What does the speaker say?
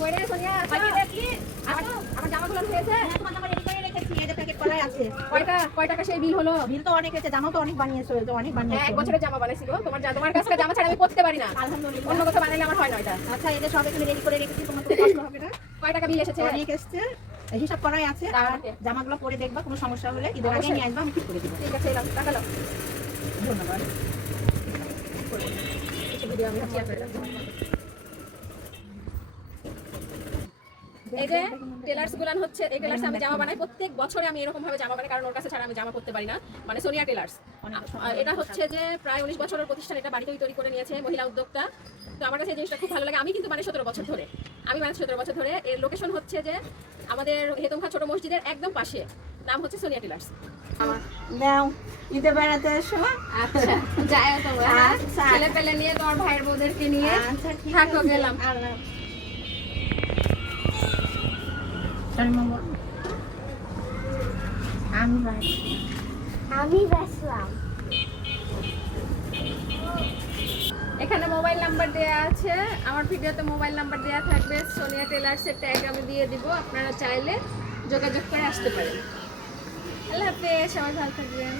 কই রে সোনিয়া পাইকে দেখলি আমার জামাগুলো হয়েছে তোমার জামা রেডি করে রেখেছি এই যে প্যাকেট করাই আছে কয় টাকা সেই বিল হলো বিল তো অনেক হয়েছে জামা তো অনেক বানিয়েছো এই যে অনেক বানিয়েছো এক বছরের জামা বানাইছি গো তোমার কাছে জামা ছাড়া আমি পরতে পারি না আলহামদুলিল্লাহ অন্য কথা বানাইলে আমার হয় না এটা আচ্ছা এই যে সব এখানে রেডি করে রেখেছি তোমার তো কষ্ট হবে না কয় টাকা বিল এসেছে অনেক এসছে হিসাব করাই আছে আর জামাগুলো পরে দেখবা কোনো সমস্যা হলে ঈদের আগে নিয়ে আসবা আমি ঠিক করে দেবো ঠিক আছে এলাম টাকা লাও ধন্যবাদ ভিডিও আমি শেয়ার করে রাখবো এই যে টেলার্স গুলান হচ্ছে এই টেলার্স আমি জামা বানাই প্রত্যেক বছরে আমি এরকম ভাবে জামা বানাই কারণ ওর কাছে ছাড়া আমি জামা পরতে পারি না মানে সোনিয়া টেলার্স এটা হচ্ছে যে প্রায় 19 বছরের প্রতিষ্ঠান এটা বাড়িতেই তৈরি করে নিয়েছে মহিলা উদ্যোক্তা তো আমার কাছে এই জিনিসটা খুব ভালো লাগে আমি কিন্তু মানে 17 বছর ধরে এর লোকেশন হচ্ছে যে আমাদের হেতমখা ছোট মসজিদের একদম পাশে নাম হচ্ছে সোনিয়া টেলার্স নাও ঈদে বেড়াতে এসো আচ্ছা যাও তোমরা ছেলে পেলে নিয়ে তোমার ভাইয়ের বউদেরকে নিয়ে আচ্ছা ঠিক থাকো গেলাম আমি বাসলাম এখানে মোবাইল নাম্বার দেয়া আছে আমার ভিডিওতে মোবাইল নাম্বার দেয়া থাকবে সোনিয়া টেলার্সের ট্যাগ আমি দিয়ে দিব আপনারা চাইলে যোগাযোগ করে আসতে পারেন আল্লাহ হাফেজ সবাই ভালো থাকবেন